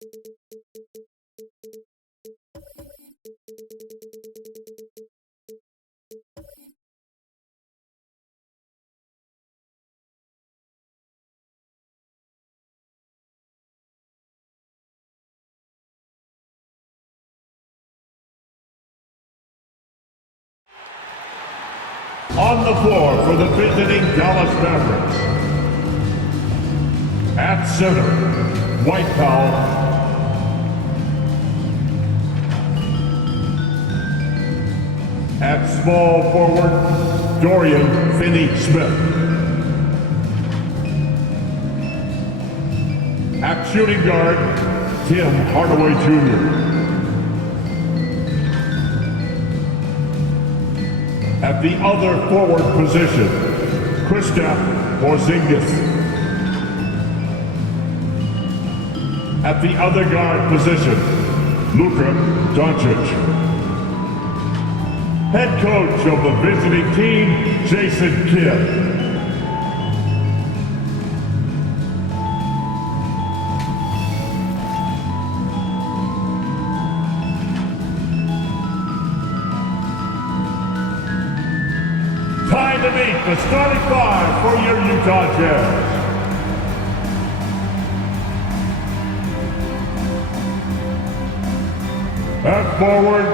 On the floor for the visiting Dallas Mavericks. At center, White Powell. At small forward, Dorian Finney-Smith. At shooting guard, Tim Hardaway Jr. At the other forward position, Kristaps Porzingis. At the other guard position, Luka Doncic. Head coach of the visiting team, Jason Kidd. Time to meet the starting five for your Utah Jazz. At forward,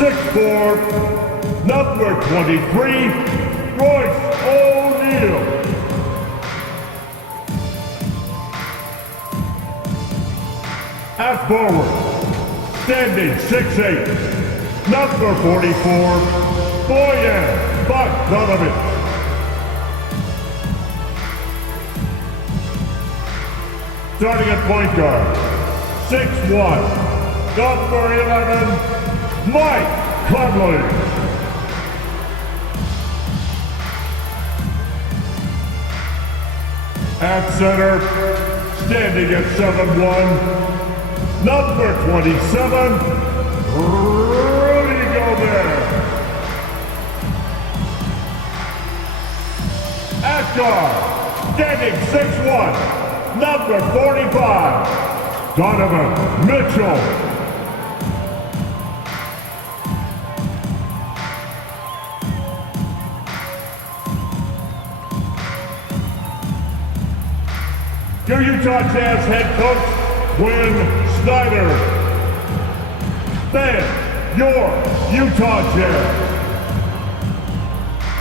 6'4", number 23, Royce O'Neal. At forward, standing 6'8", number 44, Bojan Bogdanovic. Starting at point guard, 6'1", number 11, Mike Conley. At center, standing at 7'1", number 27, Rudy Gobert. At guard, standing 6'1", number 45, Donovan Mitchell. Your Utah Jazz head coach, Quinn Snyder. Then, your Utah Jazz.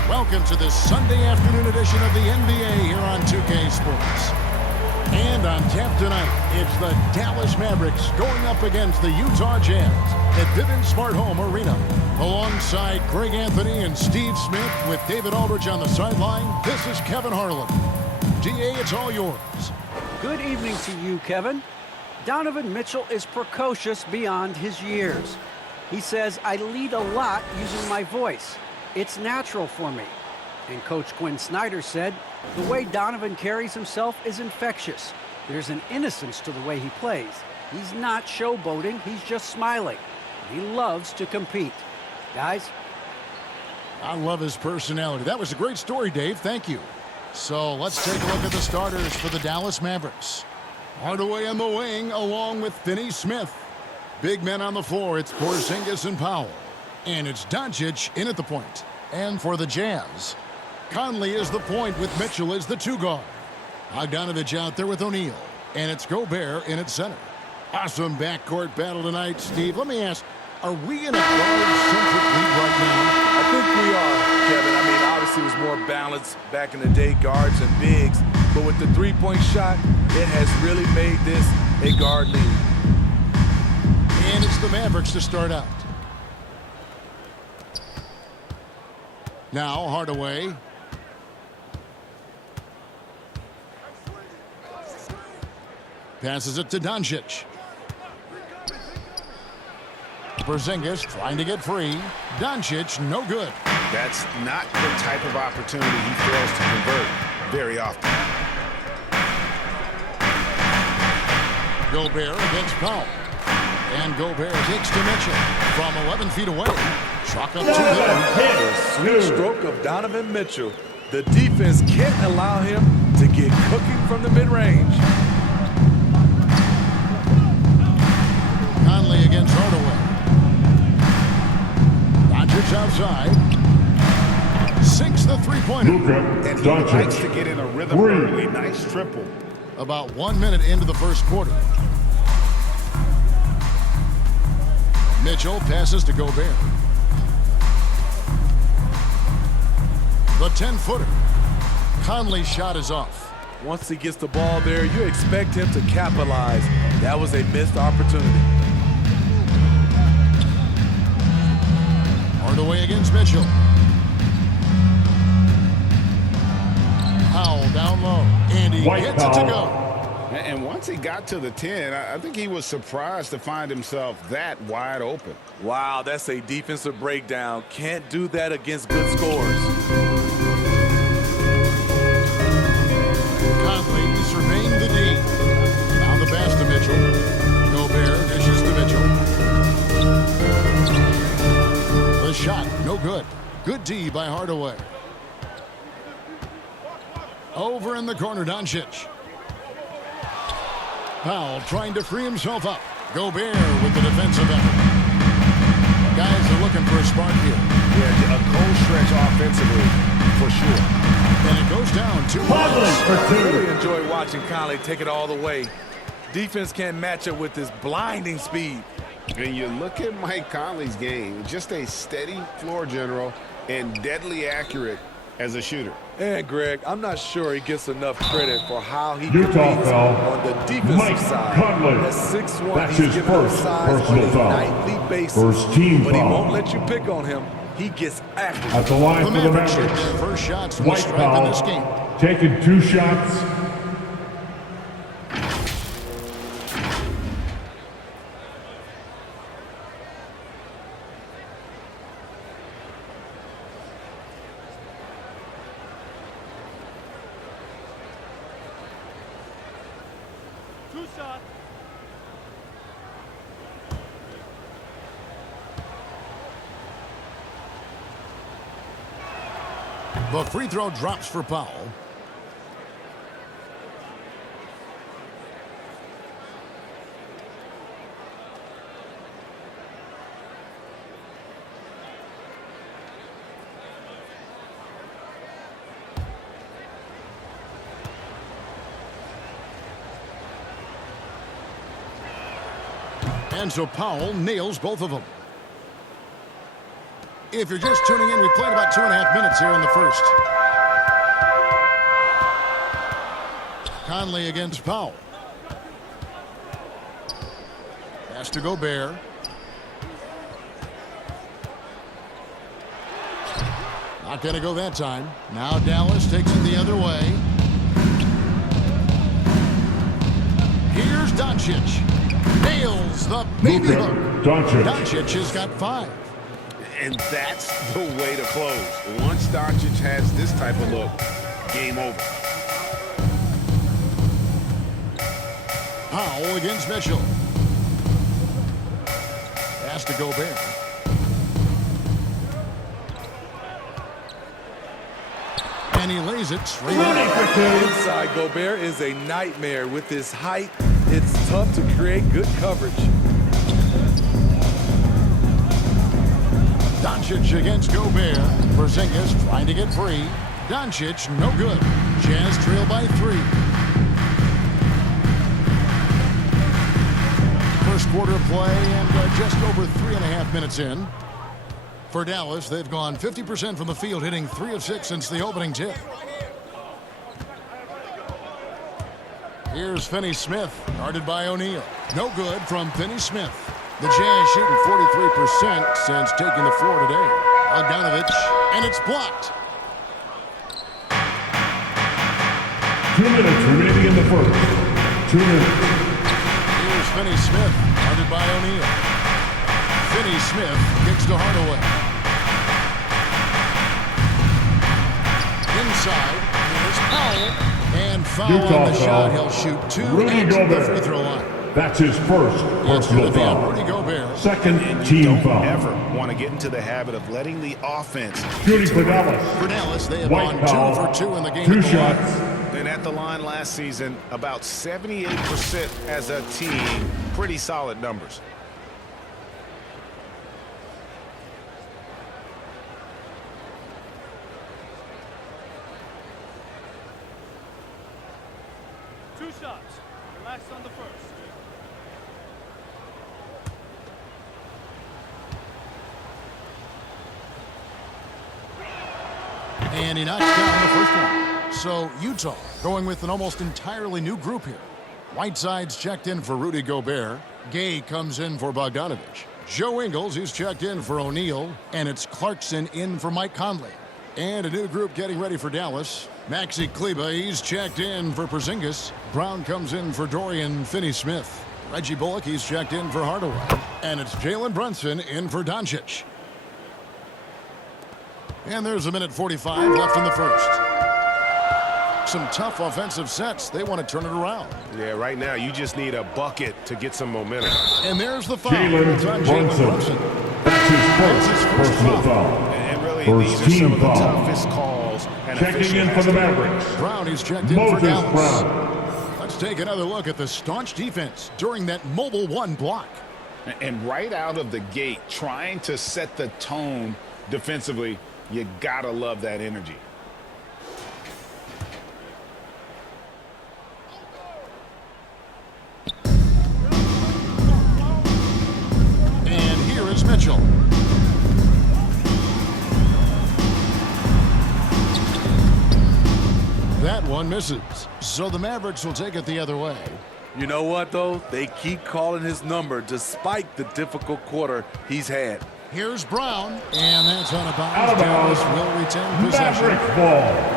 Welcome to this Sunday afternoon edition of the NBA here on 2K Sports. And on tap tonight, it's the Dallas Mavericks going up against the Utah Jazz at Vivint Smart Home Arena. Alongside Greg Anthony and Steve Smith with David Aldridge on the sideline, this is Kevin Harlan. DA, it's all yours. Good evening to you, Kevin. Donovan Mitchell is precocious beyond his years. He says, I lead a lot using my voice. It's natural for me. And Coach Quinn Snyder said, the way Donovan carries himself is infectious. There's an innocence to the way he plays. He's not showboating, he's just smiling. He loves to compete. Guys? I love his personality. That was a great story, Dave. Thank you. So let's take a look at the starters for the Dallas Mavericks. Hardaway on the wing along with Finney-Smith. Big men on the floor, it's Porzingis and Powell. And it's Doncic in at the point. And for the Jazz, Conley is the point with Mitchell as the two guard. Bogdanovic out there with O'Neal. And it's Gobert in at center. Awesome backcourt battle tonight, Steve. Let me ask, are we in a guard-centric league right now? I think we are, Kevin. I mean, obviously it was more balanced back in the day, guards and bigs. But with the three-point shot, it has really made this a guard league. And it's the Mavericks to start out. Now Hardaway. Passes it to Doncic. Porzingis trying to get free. Doncic, no good. That's not the type of opportunity he fails to convert very often. Gobert against Powell. And Gobert takes to Mitchell from 11 feet away. Chalk up to Sweet stroke of Donovan Mitchell. The defense can't allow him to get cooking from the mid-range. inside. Sinks the three-pointer. Luka And he likes to Doncic. get in a rhythm Three. early. Nice triple. About 1 minute into the first quarter. Mitchell passes to Gobert. The 10-footer. Conley's shot is off. Once he gets the ball there, you expect him to capitalize. That was a missed opportunity. Hardaway against Mitchell. Powell down low. And he White gets it to foul. go. And once he got to the 10, I think he was surprised to find himself that wide open. Wow, that's a defensive breakdown. Can't do that against good scores. Conley surveying the D. Now the pass to Mitchell. Gobert dishes to Mitchell. The shot, no good. Good D by Hardaway. Over in the corner, Doncic. Powell trying to free himself up. Gobert with the defensive effort. Guys are looking for a spark here. Yeah, a cold stretch offensively, for sure. And it goes down 2 Conley points. for I two. really enjoy watching Conley take it all the way. Defense can't match up with his blinding speed. And you look at Mike Conley's game, just a steady floor general and deadly accurate as a shooter. And Greg, I'm not sure he gets enough credit for how he Utah competes foul. on the defensive Mike side. Conley. At 6'1", That's he's his given up first size on personal a foul. nightly basis. First team but he foul. won't let you pick on him. He gets after At you. the line The for the Mavericks hit Mavericks. their first shots from the White stripe in this game. foul. Taking 2 shots. The free throw drops for Powell. And so Powell nails both of them. If you're just tuning in, we played about 2.5 minutes here in the first. Conley against Powell. Pass to Gobert. Not going to go that time. Now Dallas takes it the other way. Here's Doncic. Nails the baby Luka hook. Doncic. Doncic has got 5. And that's the way to close. Once Doncic has this type of look, game over. Powell against Mitchell. Pass to Gobert. And he lays it straight Rooney up. for two. Inside Gobert is a nightmare. With his height, it's tough to create good coverage. Doncic against Gobert. Porzingis trying to get free. Doncic, no good. Jazz trail by 3. First quarter play and just over 3.5 minutes in. For Dallas, they've gone 50% from the field, hitting 3 of 6 since the opening tip. Here's Finney-Smith, guarded by O'Neal. No good from Finney-Smith. The Jazz shooting 43% since taking the floor today. Bogdanovich, and it's blocked. 2 minutes remaining in the first. 2 minutes. Here's Finney-Smith, guarded by O'Neal. Finney-Smith kicks to Hardaway. Inside, here's Powell. And foul Utah on the shot. foul. He'll shoot 2 Rudy at the Gobert. free throw line. That's his first It's going to personal be on foul. Rudy Gobert. Second And you team don't foul. ever want to get into the habit of letting the offense. Shooting for Dallas. For Dallas, they have White gone 2 foul. for 2 in the game. 2 at the line. shots. And at the line last season, about 78% as a team. Pretty solid numbers. And he knocks down the first one. So Utah going with an almost entirely new group here. Whiteside's checked in for Rudy Gobert. Gay comes in for Bogdanovich. Joe Ingles, he's checked in for O'Neal. And it's Clarkson in for Mike Conley. And a new group getting ready for Dallas. Maxi Kleber, he's checked in for Porzingis. Brown comes in for Dorian Finney-Smith. Reggie Bullock, he's checked in for Hardaway. And it's Jalen Brunson in for Doncic. And there's a minute 45 left in the first. Some tough offensive sets. They want to turn it around. Yeah, right now you just need a bucket to get some momentum. And there's the foul. Jalen Brunson. That's his first personal foul. And really, First these are some team of the foul. toughest calls. Checking in for the Mavericks. Brown is checked in for Moses Dallas. Brown. Let's take another look at the staunch defense during that mobile one block. And right out of the gate, trying to set the tone defensively, you gotta love that energy. And here is Mitchell. That one misses. So the Mavericks will take it the other way. You know what, though? They keep calling his number despite the difficult quarter he's had. Here's Brown, and that's on a bounce. Out of bounds. Dallas will retain possession. Mavericks ball.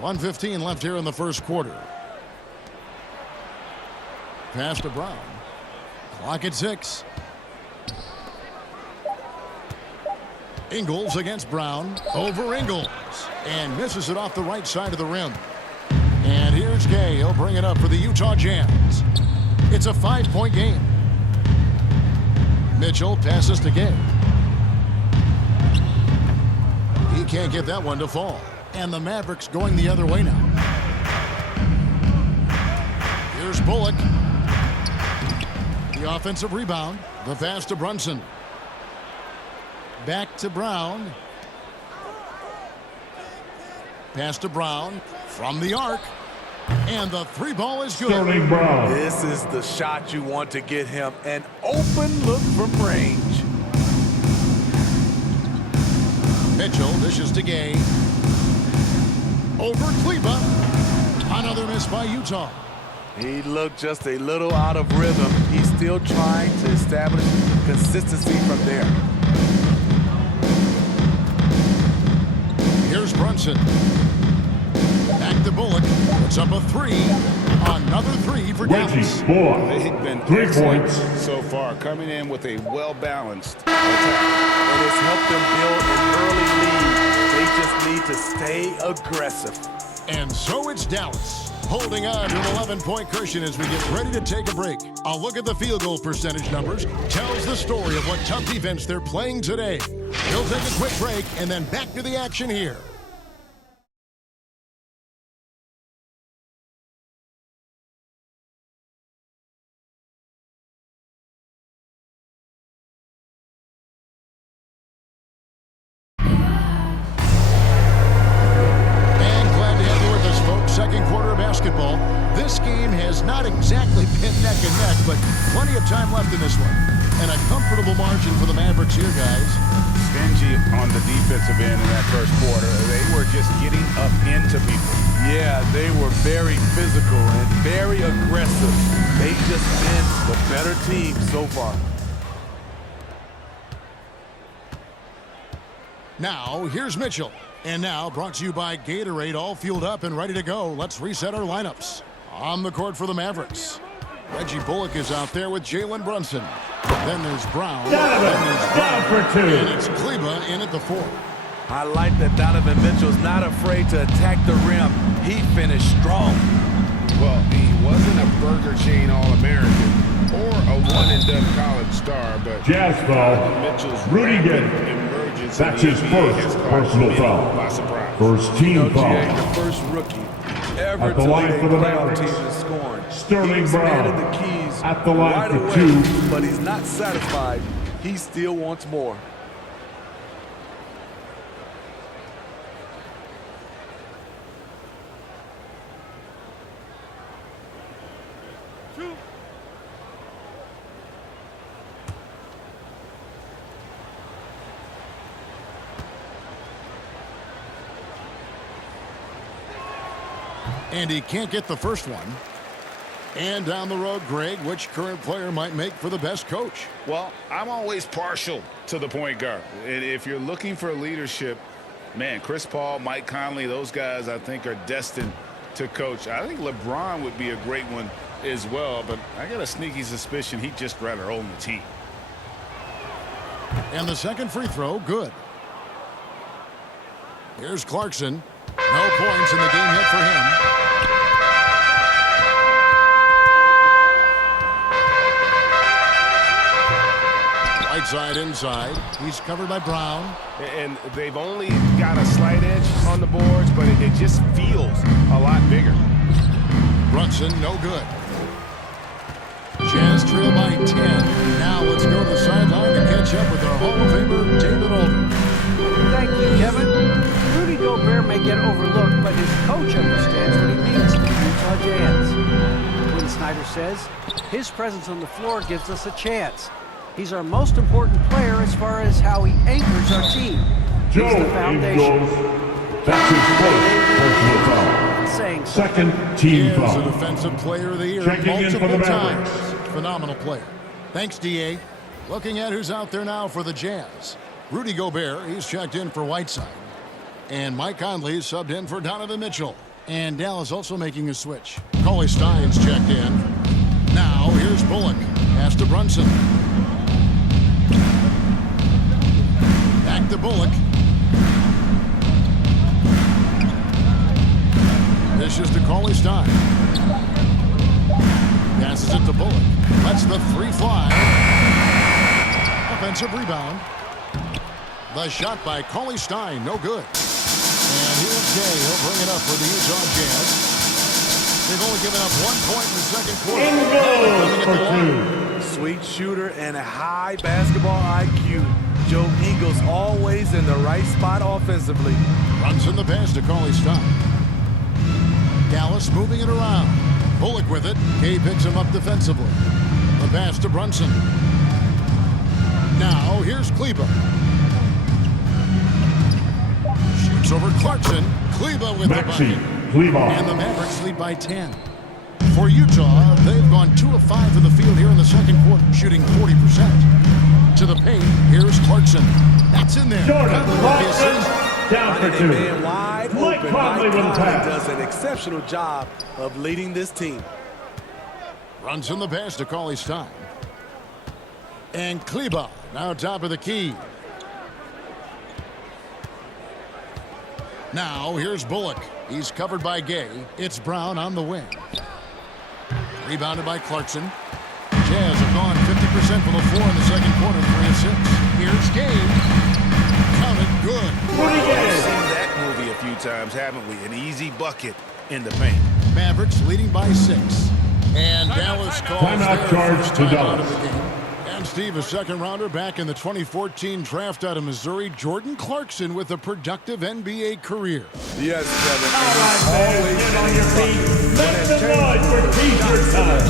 .115 left here in the first quarter. Pass to Brown. Clock at 6. Ingles against Brown. Over Ingles. And misses it off the right side of the rim. And here's Gay. He'll bring it up for the Utah Jazz. It's a 5-point game. Mitchell passes to Gay. He can't get that one to fall. And the Mavericks going the other way now. Here's Bullock. The offensive rebound. The pass to Brunson. Back to Brown. Pass to Brown from the arc. And the three ball is good. Sterling Brown. This is the shot you want to get him. An open look from range. Mitchell dishes to Gay. Over Kleber. Another miss by Utah. He looked just a little out of rhythm. He's still trying to establish consistency from there. Here's Brunson. Back to Bullock. Puts up a three. Another three for Reggie Dallas. Bullock. They've been 3 excellent points. so far, coming in with a well-balanced attack. And it's helped them build an early lead. They just need to stay aggressive. And so it's Dallas, holding on to an 11-point cushion as we get ready to take a break. A look at the field goal percentage numbers tells the story of what tough defense they're playing today. We'll take a quick break and then back to the action here. Second quarter of basketball. This game has not exactly been neck and neck, but plenty of time left in this one. And a comfortable margin for the Mavericks here, guys. Stingy on the defensive end in that first quarter. They were just getting up into people. Yeah, they were very physical and very aggressive. They've just been the better team so far. Now, here's Mitchell. And now, brought to you by Gatorade, all fueled up and ready to go. Let's reset our lineups. On the court for the Mavericks. Reggie Bullock is out there with Jalen Brunson. Then there's Brown. Donovan, Then there's down for 2. And it's Kleber in at the 4. I like that Donovan Mitchell's not afraid to attack the rim. He finished strong. Well, he wasn't a Burger Chain All-American or a one-and-done college star, but Jazz foul. Mitchell's Rudy Gay. emergence That's in his the NBA has first caught personal many foul. by surprise. First team GA, foul. the first rookie ever At the to line lead a for the playoff Mavericks, team in scoring. Sterling He Brown. expanded the keys At the line right for away, 2. but he's not satisfied. he still wants more. And he can't get the first one. And down the road, Greg, which current player might make for the best coach? Well, I'm always partial to the point guard. And if you're looking for leadership, man, Chris Paul, Mike Conley, those guys I think are destined to coach. I think LeBron would be a great one as well, but I got a sneaky suspicion he'd just rather own the team. And the second free throw, good. Here's Clarkson. No points in the game yet for him. Right side inside. He's covered by Brown. And they've only got a slight edge on the boards, but it just feels a lot bigger. Brunson, no good. Jazz trail by 10. Now let's go to the sideline and catch up with our Hall of Famer, David Alden. Thank you, Kevin. Rudy Gobert may get overlooked, but his coach understands what he means to the Utah Jazz. Quinn Snyder says, his presence on the floor gives us a chance. He's our most important player as far as how he anchors our team. Joe He's the foundation. That's his first personal foul. Saying Second team He is a foul. defensive player of the year Checking in for multiple the times. Mavericks. Phenomenal player. Thanks, D.A. Looking at who's out there now for the Jazz. Rudy Gobert, he's checked in for Whiteside. And Mike Conley subbed in for Donovan Mitchell. And Dallas also making a switch. Cauley Stein's checked in. Now, here's Bullock. Pass to Brunson. Back to Bullock. This is to Cauley Stein. Passes it to Bullock. Lets the three fly. Offensive rebound. The shot by Cauley Stein, no good. And here's Gay. He'll bring it up for the Utah Jazz. They've only given up 1 point in the second quarter. In goes for two. Sweet shooter and a high basketball IQ. Joe Ingles always in the right spot offensively. Runs in the pass to Cauley Stein. Dallas moving it around. Bullock with it. Gay picks him up defensively. The pass to Brunson. Now here's Kleba. Shoots over Clarkson. Kleba with the Maxi bucket. Kleba. And the Mavericks lead by 10. For Utah, they've gone 2 of 5 from the field here in the second quarter, shooting 40%. To the paint, here's Clarkson. That's in there. Jordan Conley with the assist. Clarkson down for Finding a two. man wide Mike open. Conley Mike with the Conley pass. does an exceptional job of leading this team. Runs in the pass to Cauley Stein. And Kleba now top of the key. Now here's Bullock. He's covered by Gay. It's Brown on the wing. Rebounded by Clarkson. Jazz have gone 50% from the floor in the second quarter, 3 of 6. Here's Gay. Counted good. Rudy We've Gay. seen that movie a few times, haven't we? An easy bucket in the paint. Mavericks leading by 6. And Dallas calls Timeout their charge first to timeout of Dallas. the game. And Steve, a second rounder back in the 2014 draft out of Missouri, Jordan Clarkson with a productive NBA career. Yes, Kevin. All And right, he's man. always Get been on your feet. Make some noise for T-shirt time.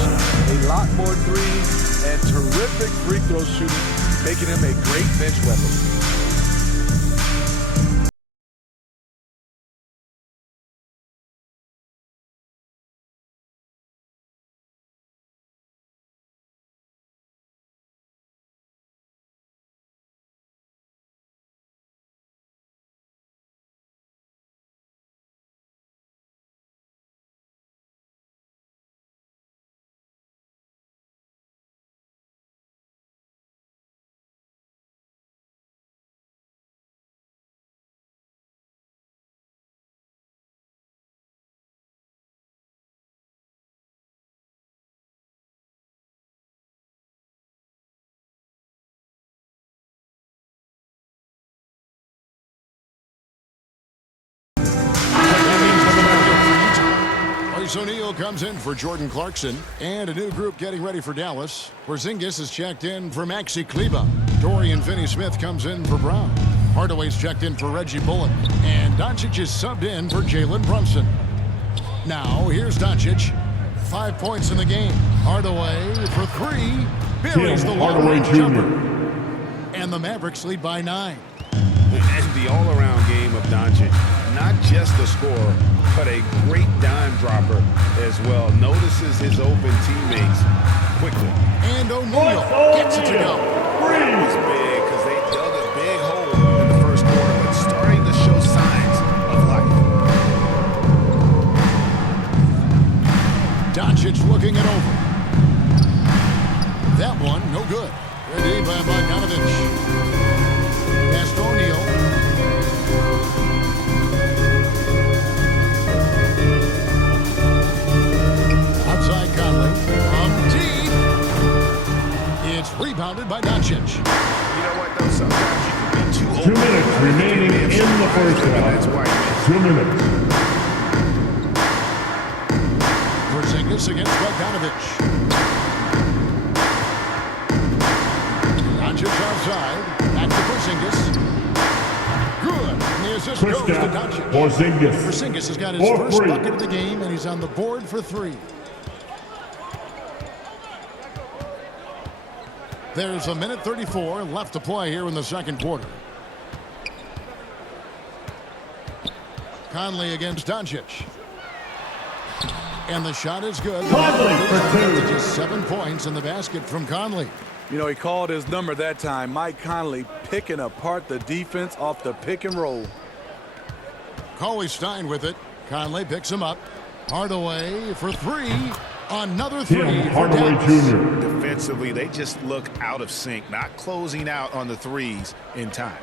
a lot more threes and terrific free throw shooting, making him a great bench weapon. Royce O'Neal comes in for Jordan Clarkson. And a new group getting ready for Dallas. Porzingis is checked in for Maxi Kleba. Dorian Finney-Smith comes in for Brown. Hardaway's checked in for Reggie Bullock. And Doncic is subbed in for Jalen Brunson. Now, here's Doncic. 5 points in the game. Hardaway for 3. Buries the long-range jumper. And the Mavericks lead by 9. And the all-around game of Doncic. Not just a scorer, but a great dime dropper as well. Notices his open teammates quickly. And O'Neal gets it to go. That was big because they dug a big hole in the first quarter, but starting to show signs of life. Doncic looking it over. That one, no good. Ready by Bogdanovich. Pass to O'Neal. Outside Conley. From deep. It's rebounded by Doncic. You know what, though? Sometimes you can be too 2 minutes remaining in the first That's half. why 2 minutes. Porzingis against Bogdanovich. Doncic outside. Back to Porzingis. Good. And the assist goes to Kristaps Doncic. Porzingis. Porzingis has got his For first 3. bucket of the game, and he's on the board for 3. There's 1:34 left to play here in the second quarter. Conley against Doncic. And the shot is good. Conley for 2. Just 7 points in the basket from Conley. You know, he called his number that time. Mike Conley picking apart the defense off the pick and roll. Cauley Stein with it. Conley picks him up. Hardaway for 3. Another 3 Tim for Hardaway Dallas. Jr. Defensively, they just look out of sync, not closing out on the threes in time.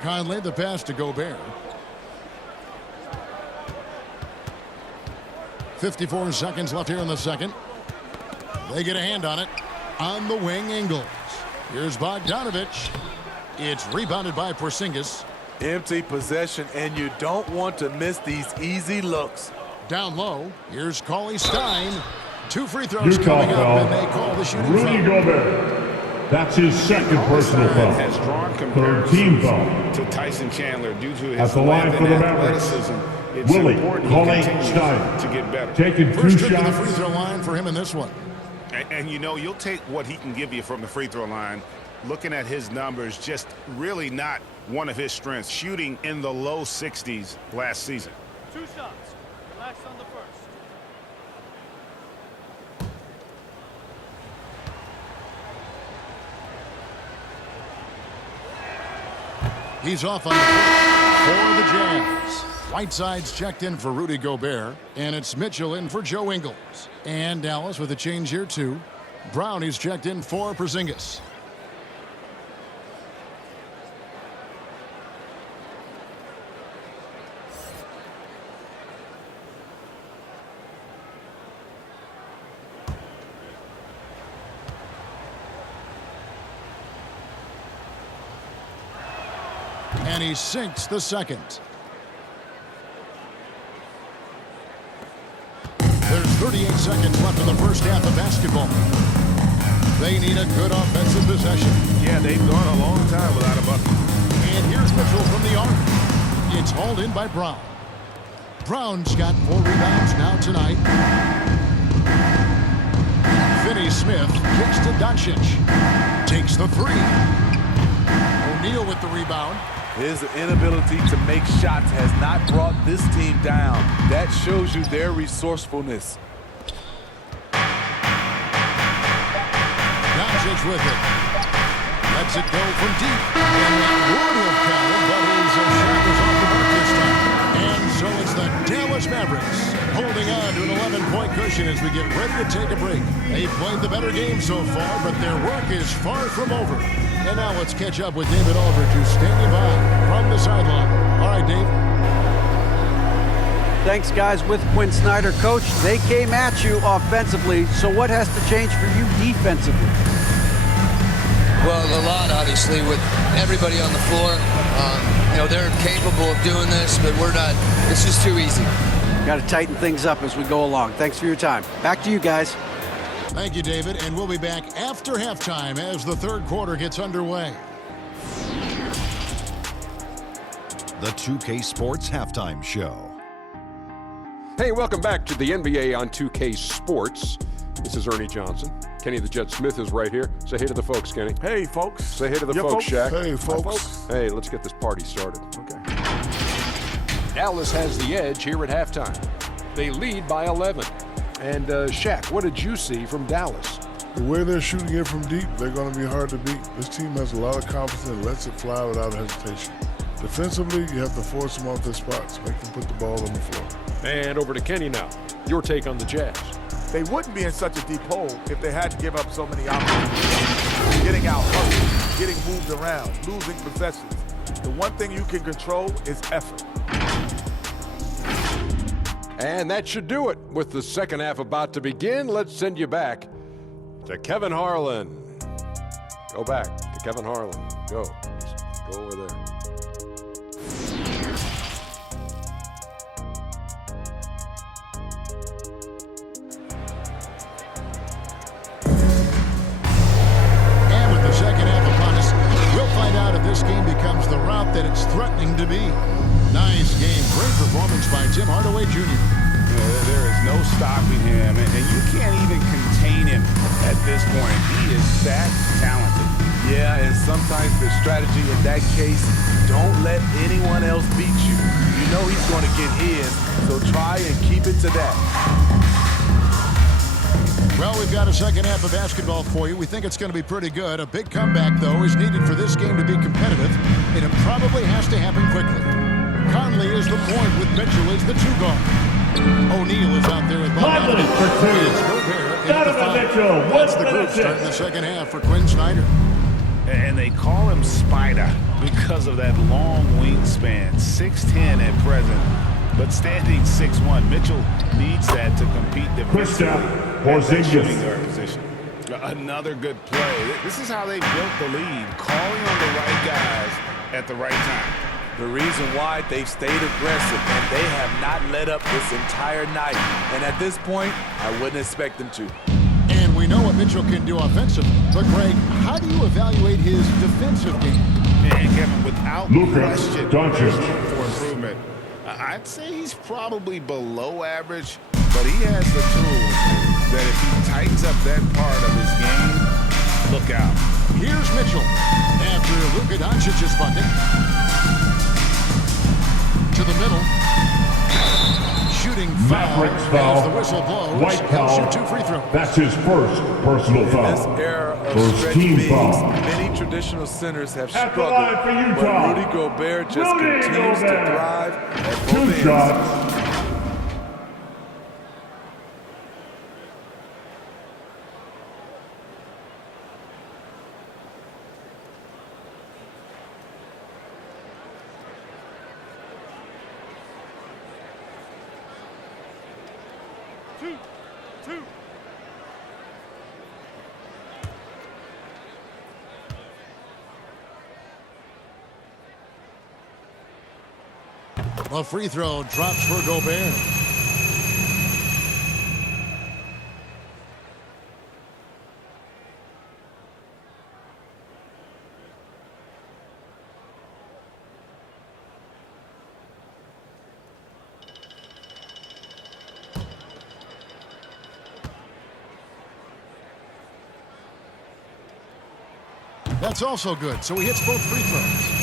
Conley the pass to Gobert. 54 seconds left here in the second. They get a hand on it. On the wing, Ingles. Here's Bogdanovich. It's rebounded by Porzingis. Empty possession, and you don't want to miss these easy looks. Down low. Here's Cauley Stein. 2 free throws Utah coming up, foul. and they call the shooting Rudy foul. Gobert. That's his second personal Stein has foul. drawn Third team comparisons foul. to Tyson Chandler due to At his the line length for and the Mavericks, athleticism. It's Willie important he Cauley continues Stein. to get better. Taking 2 First trip to the shots. free throw line for him in this one. And you know, you'll take what he can give you from the free throw line. Looking at his numbers, just really not one of his strengths. Shooting in the low 60s last season. 2 shots. Relax on the first. He's off on the first for the Jazz. Whiteside's checked in for Rudy Gobert, and it's Mitchell in for Joe Ingles. And Dallas with a change here too. Brownie's checked in for Porzingis. And he sinks the second. There's 38 seconds left in the first half of basketball. They need a good offensive possession. Yeah, they've gone a long time without a bucket. And here's Mitchell from the arc. It's hauled in by Brown. Brown's got 4 rebounds now tonight. Finney-Smith kicks to Doncic. Takes the 3. O'Neal with the rebound. His inability to make shots has not brought this team down. That shows you their resourcefulness. Doncic with it. Lets it go from deep. And that would have counted, but his shot was off the mark this time. And so it's the Dallas Mavericks holding on to an 11-point cushion as we get ready to take a break. They've played the better game so far, but their work is far from over. And now let's catch up with David Aldridge, who's standing by from the sideline. All right, Dave. Thanks, guys. With Quinn Snyder, Coach, they came at you offensively. So what has to change for you defensively? Well, a lot, obviously, with everybody on the floor. You know, they're capable of doing this, but we're not. It's just too easy. Got to tighten things up as we go along. Thanks for your time. Back to you guys. Thank you, David, and we'll be back after halftime as the third quarter gets underway. The 2K Sports Halftime Show. Hey, welcome back to the NBA on 2K Sports. This is Ernie Johnson. Kenny the Jet Smith is right here. Say hey to the folks, Kenny. Hey, folks. Say hey to the folks, Shaq. Hey, folks. Hey, let's get this party started. Okay. Dallas has the edge here at halftime. They lead by 11. And Shaq, what did you see from Dallas? The way they're shooting it from deep, they're going to be hard to beat. This team has a lot of confidence and lets it fly without hesitation. Defensively, you have to force them off their spots, make them put the ball on the floor. And over to Kenny now. Your take on the Jazz. They wouldn't be in such a deep hole if they had to give up so many opportunities. Getting out, hustled, getting moved around, losing possessions. The one thing you can control is effort. And that should do it. With the second half about to begin, let's send you back to Kevin Harlan. Go back to Kevin Harlan. Go. Just go over there. And with the second half upon us, we'll find out if this game becomes the route that it's threatening to be. Nice game. Great performance by Tim Hardaway Jr. There is no stopping him, and you can't even contain him at this point. He is that talented. Yeah, and sometimes the strategy in that case, don't let anyone else beat you. You know he's going to get his, so try and keep it to that. Well, we've got a second half of basketball for you. We think it's going to be pretty good. A big comeback, though, is needed for this game to be competitive, and it probably has to happen quickly. Conley is the point with Mitchell as the two guard. O'Neal is out there with Conley for two. Donovan Mitchell That's the with group the starting the second half for Quinn Snyder. And they call him Spider because of that long wingspan, 6'10" at present, but standing 6'1". Mitchell needs that to compete defensively at that shooting guard position. Another good play. This is how they built the lead, calling on the right guys at the right time. The reason why they've stayed aggressive and they have not let up this entire night. And at this point, I wouldn't expect them to. And we know what Mitchell can do offensively. But, Greg, how do you evaluate his defensive game? And Kevin, without Luka question, Doncic. there's room for improvement. I'd say he's probably below average, but he has the tools that if he tightens up that part of his game, look out. Here's Mitchell after Luka Doncic's bucket. To the middle. Shooting foul Mavericks as foul. the whistle blows. White He'll foul. shoot 2 free throws. That's his first personal In this foul. era of First stretch team bigs, foul. many traditional centers have At the line struggled, for but Utah. Rudy Gobert just Rudy continues to Gobert. thrive at both Two ends. shots. Two. A free throw drops for Gobert. That's also good, so he hits both free throws.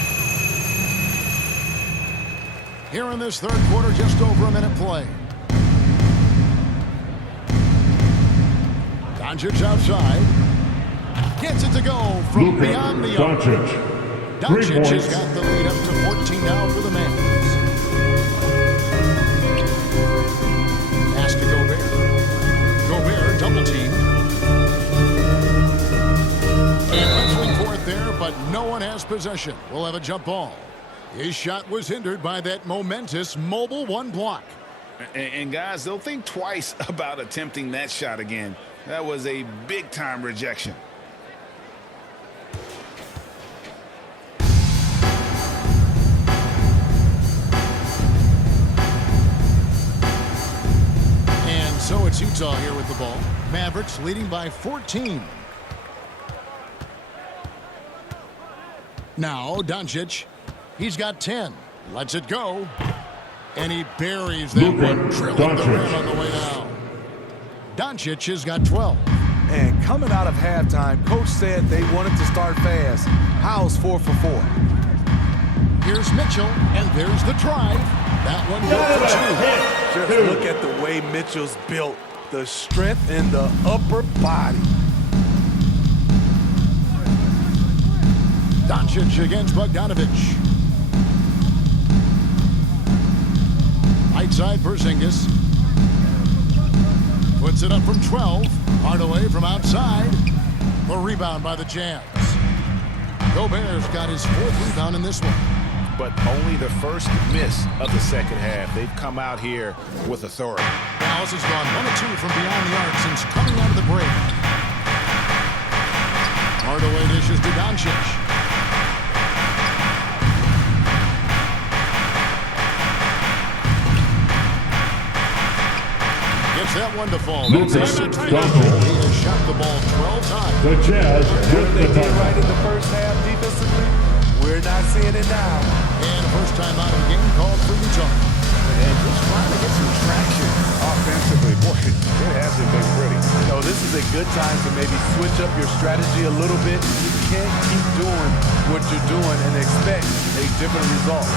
Here in this third quarter, just over a minute play. Doncic outside. Gets it to go from Luka beyond the arc. Doncic. 3 Doncic has points. got the lead up to 14 now for the Mavs. Pass to Gobert. Gobert double teamed. And wrestling for it there, but no one has possession. We'll have a jump ball. His shot was hindered by that momentous mobile one block. And guys, they'll think twice about attempting that shot again. That was a big-time rejection. It's Utah here with the ball. Mavericks leading by 14. Now Doncic. He's got 10. Lets it go. And he buries that one, drilling the rim on the way down. Doncic has got 12. And coming out of halftime, coach said they wanted to start fast. How's 4 for 4? Here's Mitchell, and there's the drive. That one good for 2. Just look at the way Mitchell's built. The strength in the upper body. Doncic against Bogdanovich. Right side, Porzingis. Puts it up from 12. Hardaway from outside. The rebound by the Jazz. Gobert's got his 4th rebound in this one. But only the first miss of the second half. They've come out here with authority. Dallas has gone 1 of 2 from beyond the arc since coming out of the break. Hardaway dishes to Doncic. Gets that one to fall. That's a 6 rebound. He has shot the ball 12 times. The Jazz with the Did right in the first half defensively. We're not seeing it now. And first time out of the game called for Utah. And just trying to get some traction offensively. Boy, it hasn't been pretty. You know, this is a good time to maybe switch up your strategy a little bit. You can't keep doing what you're doing and expect a different result.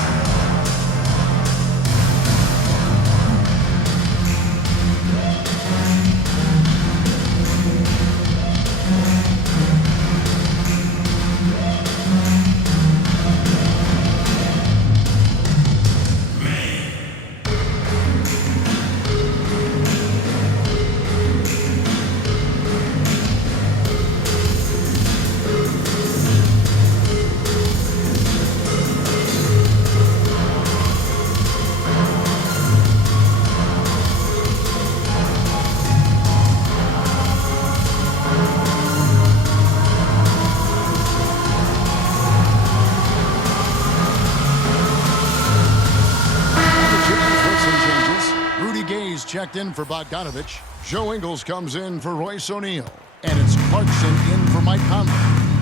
Checked in for Bogdanovich. Joe Ingles comes in for Royce O'Neal. And it's Clarkson in for Mike Conley.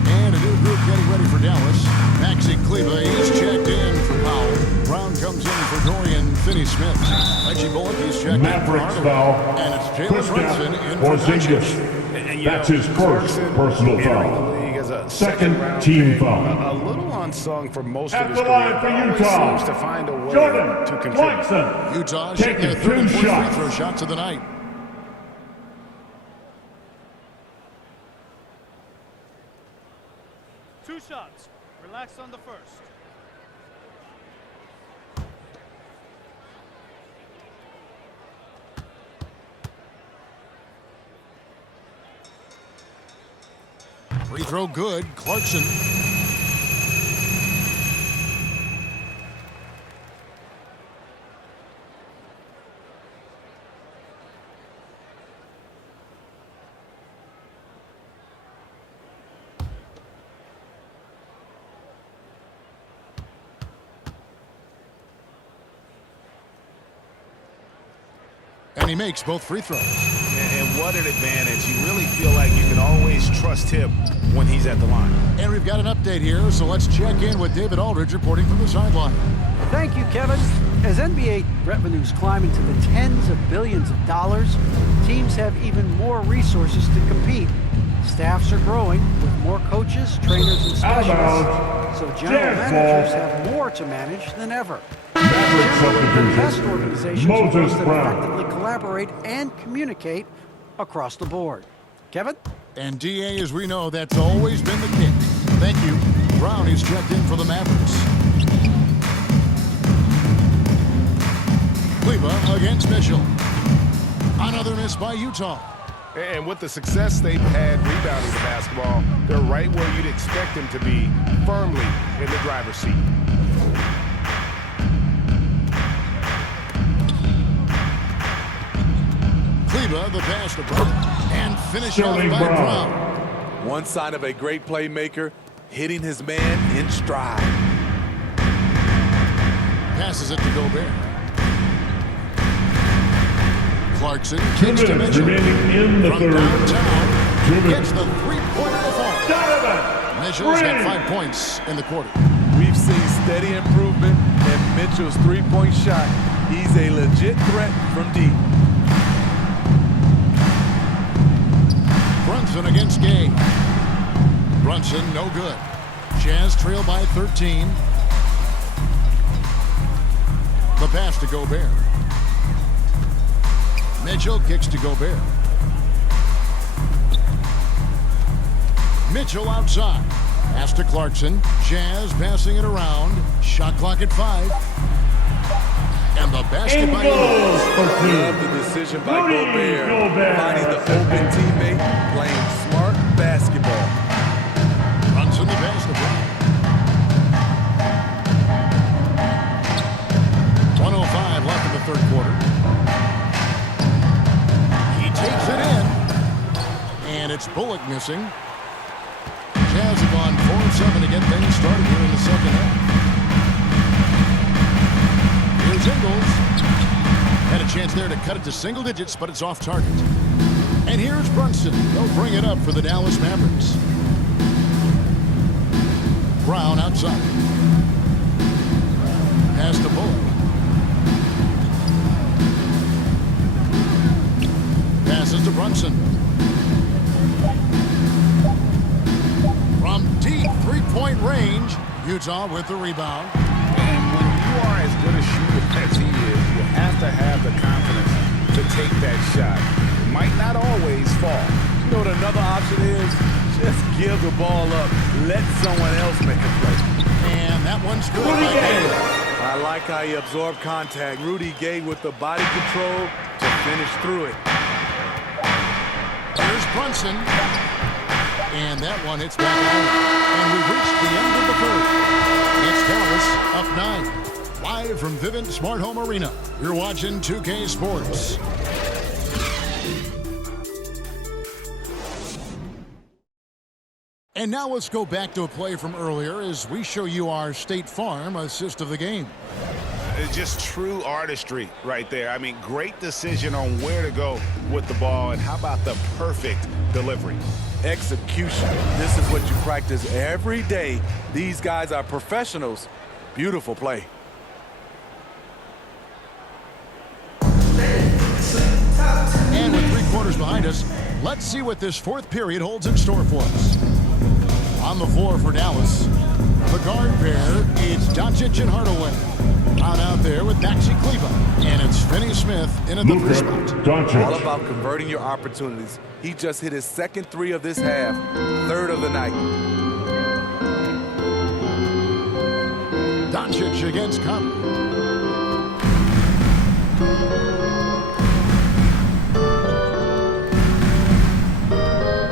And a new group getting ready for Dallas. Maxi Kleber is checked in for Powell. Brown comes in for Dorian Finney-Smith. Reggie Bullock is checked Mavericks in for foul. Hardaway. And it's Jalen Brunson in for Porzingis. That's his first personal foul. Second team foul. A little unsung for most At of his the career, line for but always Utah, seems to find a way Jordan to contribute. Clarkson. Utah Taking shooting their 2 3rd shots. free throw shots of the night. Two shots. Relax on the first. Free throw good. Clarkson. And he makes both free throws. And what an advantage. You really feel like you can always trust him when he's at the line. And we've got an update here, so let's check in with David Aldridge reporting from the sideline. Thank you, Kevin. As NBA revenues climb into the tens of billions of dollars, teams have even more resources to compete. Staffs are growing with more coaches, trainers, and specialists, so general managers have more to manage than ever. Generally, the best organizations are those that effectively collaborate and communicate across the board. Kevin? And DA, as we know, that's always been the case. Thank you. Brown is checked in for the Mavericks. Kleber against Mitchell. Another miss by Utah. And with the success they've had rebounding the basketball, they're right where you'd expect them to be, firmly in the driver's seat. Kleber, the pass to Brown, and finish off by Brown. One sign of a great playmaker, hitting his man in stride. Passes it to Gobert. Clarkson 2 kicks to minutes Mitchell. remaining in the From third. downtown, 2 minutes. gets the three-pointer to fall. Donovan Mitchell's got Green. 5 points in the quarter. We've seen steady improvement in Mitchell's three-point shot. He's a legit threat from deep. Brunson against Gay. Brunson, no good. Jazz trail by 13. The pass to Gobert. Mitchell kicks to Gobert. Mitchell outside. Pass to Clarkson. Jazz passing it around. Shot clock at 5. And the basket by Ingles. Love the decision by Gobert. Finding the open teammate, playing smart basketball. Brunson the pass to Brown. 1:05 left in the third quarter. He takes it in. And it's Bullock missing. Jazz have gone 4-7 to get things started here in the second half. Here's Ingles. Had a chance there to cut it to single digits, but it's off target. And here's Brunson. They'll bring it up for the Dallas Mavericks. Brown outside. Pass to Bullock. Passes to Brunson. From deep three-point range, Utah with the rebound. And when you are as good a shooter as he is, you have to have the confidence to take that shot. It might not always fall. You know what another option is? Just give the ball up. Let someone else make a play. And that one's good. I like how he absorbed contact. Rudy Gay with the body control to finish through it. Here's Brunson. And that one hits back on. And we've reached the end of the third. It's Dallas up 9. Live from Vivint Smart Home Arena. You're watching 2K Sports. And now let's go back to a play from earlier as we show you our State Farm assist of the game. It's just true artistry right there. I mean, great decision on where to go with the ball, and how about the perfect delivery? Execution. This is what you practice every day. These guys are professionals. Beautiful play. And with 3 quarters behind us, let's see what this fourth period holds in store for us. On the floor for Dallas, the guard pair, it's Doncic and Hardaway. Brown out there with Maxi Kleber. And it's Finney Smith in at the 3 spot. All about converting your opportunities. He just hit his second 3 of this half, 3rd of the night. Doncic against Conley.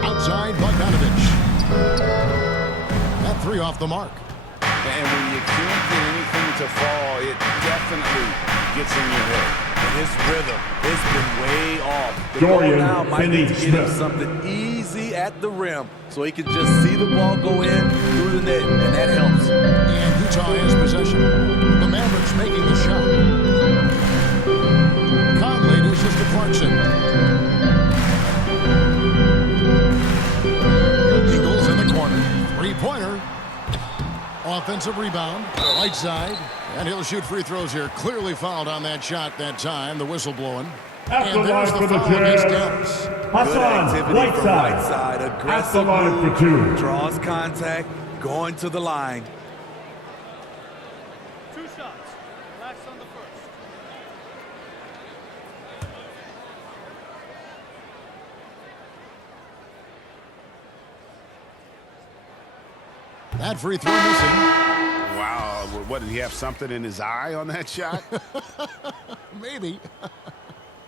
Outside, Bogdanovich. That 3 off the mark. And when you can't get anything to fall, it definitely gets in your head. And his rhythm has been way off. The Dorian goal now might need to get him Finney-Smith. something easy at the rim so he can just see the ball go in through the net, and that helps. And Utah has possession. The Mavericks making the shot. Conley dishes to Clarkson. Ingles in the corner. 3-pointer. Offensive rebound. Right side. And he'll shoot free throws here. Clearly fouled on that shot that time. The whistle blowing. At the And there's line the for the foul against Jazz. Dallas. Good Hassan activity from Whiteside. Whiteside. At the Aggressive line move, for 2. draws contact, going to the line. 2 shots. Relax on the first. That free throw missing. Wow, what, did he have something in his eye on that shot? Maybe.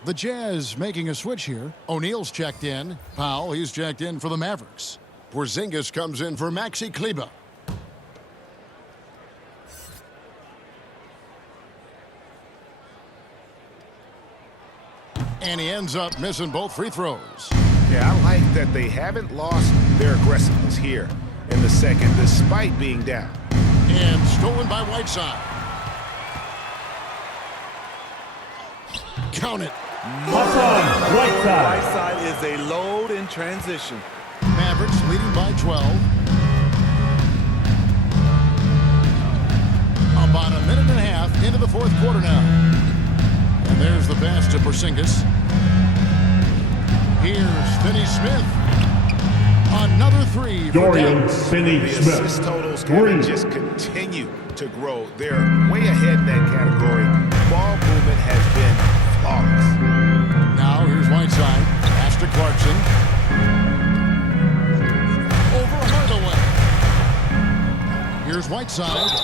The Jazz making a switch here. O'Neal's checked in. Powell, he's checked in for the Mavericks. Porzingis comes in for Maxi Kleber. And he ends up missing both free throws. Yeah, I like that they haven't lost their aggressiveness here in the second, despite being down. And stolen by Whiteside. Count it. Whiteside is a load in transition. Mavericks leading by 12. About a minute and a half into the fourth quarter now. And there's the pass to Porzingis. Here's Finney-Smith. Another three for Dorian Dallas. Finney-Smith. The assist totals kind of just continue to grow. They're way ahead in that category. Ball movement has been flawless. Now here's Whiteside. Pass to Clarkson. Over Hardaway. Here's Whiteside.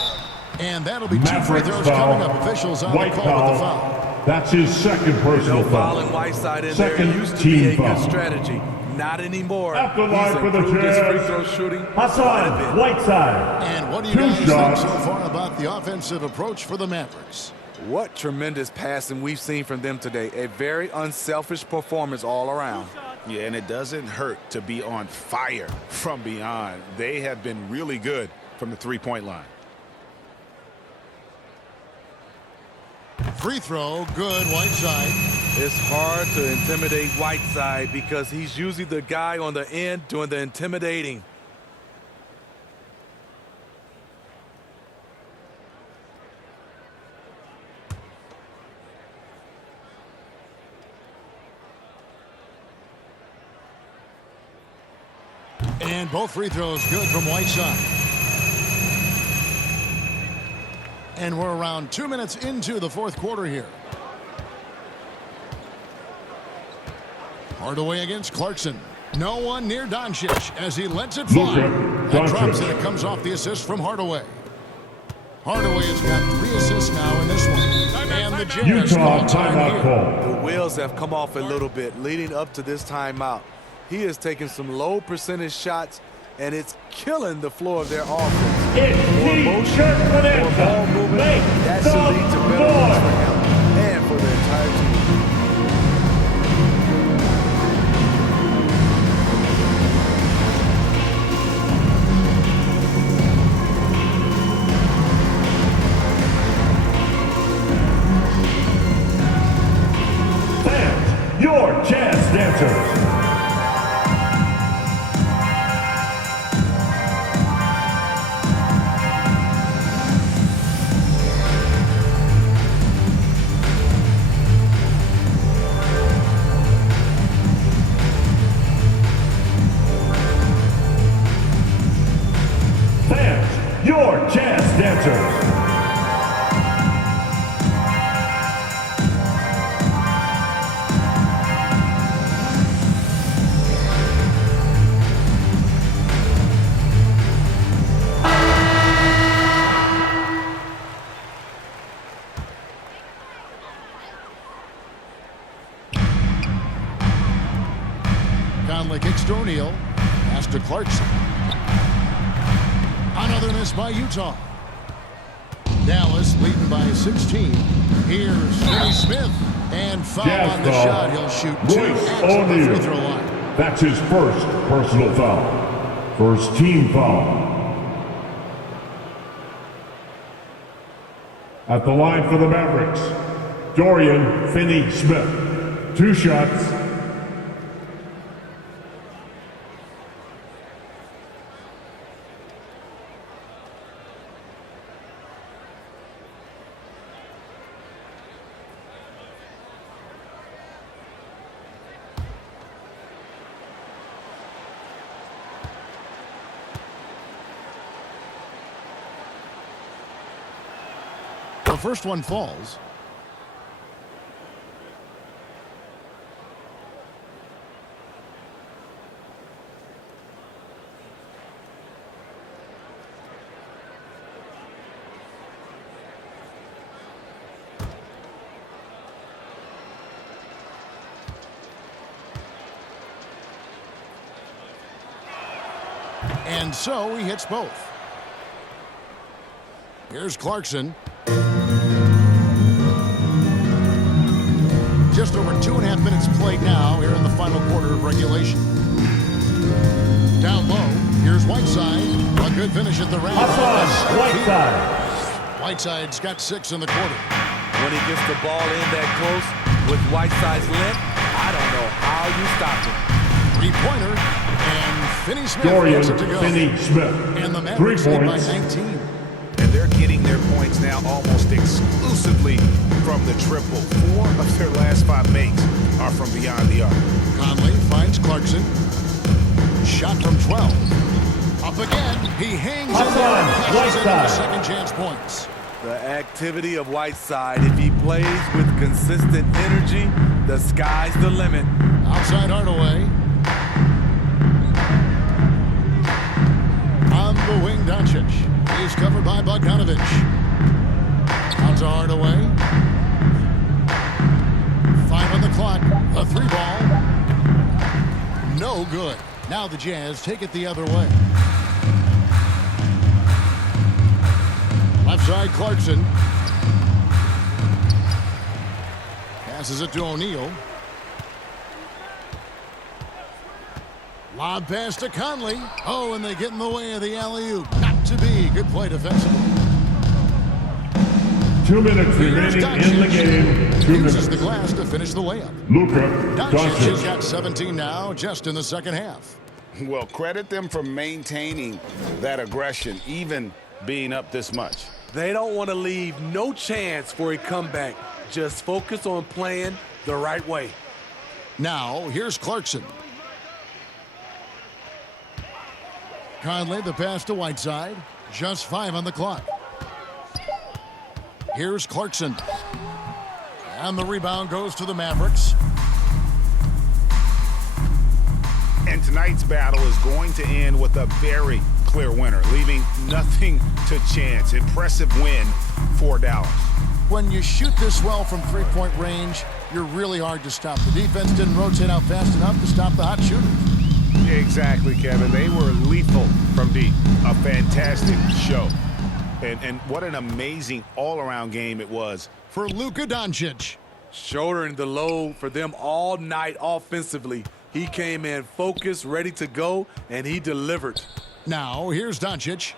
And that'll be two free throws coming up. Officials on the call with the foul. That's his second personal foul. Fouling Whiteside in Second there used to be team a good foul. strategy. Not anymore. At the line He's for the improved his free Jazz, throw shooting. Hassan Whiteside. And what do you Two guys shots. think so far about the offensive approach for the Mavericks? What tremendous passing we've seen from them today. A very unselfish performance all around. Yeah, and it doesn't hurt to be on fire from beyond. They have been really good from the three-point line. Free throw, good, Whiteside. It's hard to intimidate Whiteside because he's usually the guy on the end doing the intimidating. And both free throws good from Whiteside. And we're around 2 minutes into the fourth quarter here. Hardaway against Clarkson. No one near Doncic as he lets it fly. That drops and it comes off the assist from Hardaway. Hardaway has got 3 assists now in this one. And the Jazz Utah call time timeout here. call. The wheels have come off a little bit leading up to this timeout. He is taking some low percentage shots, and it's killing the flow of their offense. More motion, more ball movement, that should lead to better wins for him and for the entire team. Fans, your Jazz dancers. Fans, your Jazz dancers. Conley kicks to O'Neal. Pass to Clarkson. Another miss by Utah. Dallas leading by 16. Here's Finney-Smith. And foul Jazz on the foul. shot. He'll shoot 2 Royce at the O'Neal. free throw line. That's his first personal foul. First team foul. At the line for the Mavericks, Dorian Finney-Smith. 2 shots. The first one falls. And so he hits both. Here's Clarkson. Just over 2.5 minutes played now here in the final quarter of regulation. Down low, here's Whiteside. A good finish at the round. Whiteside. Whiteside's got 6 in the quarter. When he gets the ball in that close, With Whiteside's length, I don't know how you stop him. Three-pointer, and Finney Smith Dorian gets it to go. Finney-Smith. And the 3 Mavericks lead by points. 19. And they're getting their points now almost exclusively from the triple. 4 of their last 5 makes are from beyond the arc. Conley finds Clarkson. Shot from 12. Up again. He hangs in there and cashes in the second chance points. The activity of Whiteside, if he plays with consistent energy, the sky's the limit. Outside Hardaway. On the wing, Doncic. He's covered by Bogdanovich. Out to Hardaway. 5 on the clock. A 3-ball. No good. Now the Jazz take it the other way. Left side, Clarkson. Passes it to O'Neal. Lob pass to Conley. Oh, and they get in the way of the alley-oop. Not to be. Good play defensively. 2 minutes remaining in the game. 2 Uses minutes. the glass to finish the layup. Luka Doncic has Doncic. got 17 now, just in the second half. Well, credit them for maintaining that aggression, even being up this much. They don't want to leave no chance for a comeback. Just focus on playing the right way. Now, here's Clarkson. Conley, the pass to Whiteside. Just 5 on the clock. Here's Clarkson. And the rebound goes to the Mavericks. And tonight's battle is going to end with a very clear winner, leaving nothing to chance. Impressive win for Dallas. When you shoot this well from three-point range, you're really hard to stop. The defense didn't rotate out fast enough to stop the hot shooters. Exactly, Kevin. They were lethal from deep. A fantastic show. And what an amazing all-around game it was For Luka Doncic. Shouldering the load for them all night offensively. He came in focused, ready to go, and he delivered. Now, here's Doncic.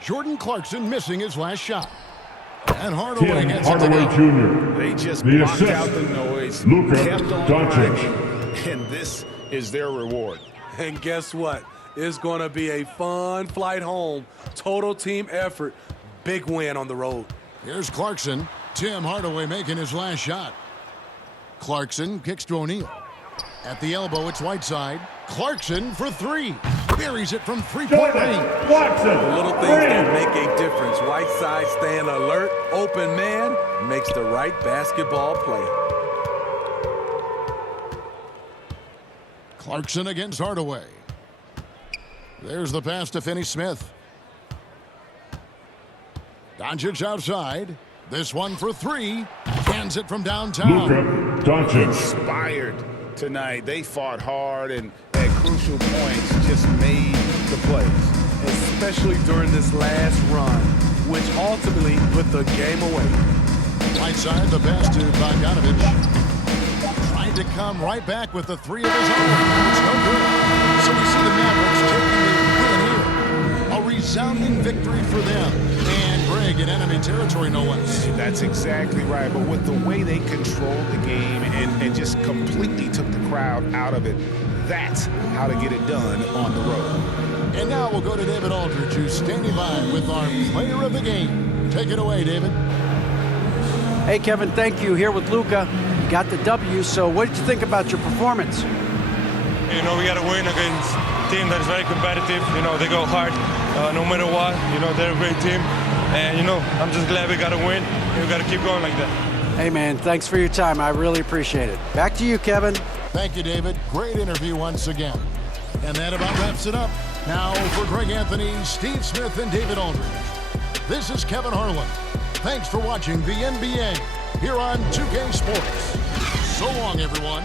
Jordan Clarkson missing his last shot. And Hardaway Tim gets it to Hardaway go. Jr. They just The blocked assist. out the noise, Luka kept on Doncic. driving, and this is their reward. And guess what? It's going to be a fun flight home. Total team effort. Big win on the road. Here's Clarkson. Tim Hardaway making his last shot. Clarkson kicks to O'Neal. At the elbow, it's Whiteside. Clarkson for 3. Buries it from three-point range. Watson. The little things that make a difference. Whiteside staying alert, open man, makes the right basketball play. Clarkson against Hardaway. There's the pass to Finney Smith. Doncic outside. This one for 3. Cans it from downtown. Luka Doncic. Inspired tonight. They fought hard and at crucial points just made the plays. Especially during this last run, which ultimately put the game away. Right side, the pass to Bogdanovich. Trying to come right back with the 3 of his own. It's no good. So we see the Mavericks taking the win here. A resounding victory for them. And Greg in enemy territory, no less. That's exactly right. But with the way they controlled the game and just completely took the crowd out of it, that's how to get it done on the road. And now we'll go to David Aldridge, who's standing by with our player of the game. Take it away, David. Hey, Kevin, thank you. Here with Luka. You got the W, so what did you think about your performance? You know, we got to win against a team that is very competitive. You know, they go hard no matter what. You know, they're a great team. And, you know, I'm just glad we got to win. We got to keep going like that. Hey, man, thanks for your time. I really appreciate it. Back to you, Kevin. Thank you, David. Great interview once again. And that about wraps it up. Now for Greg Anthony, Steve Smith, and David Aldridge. This is Kevin Harlan. Thanks for watching the NBA here on 2K Sports. So long, everyone.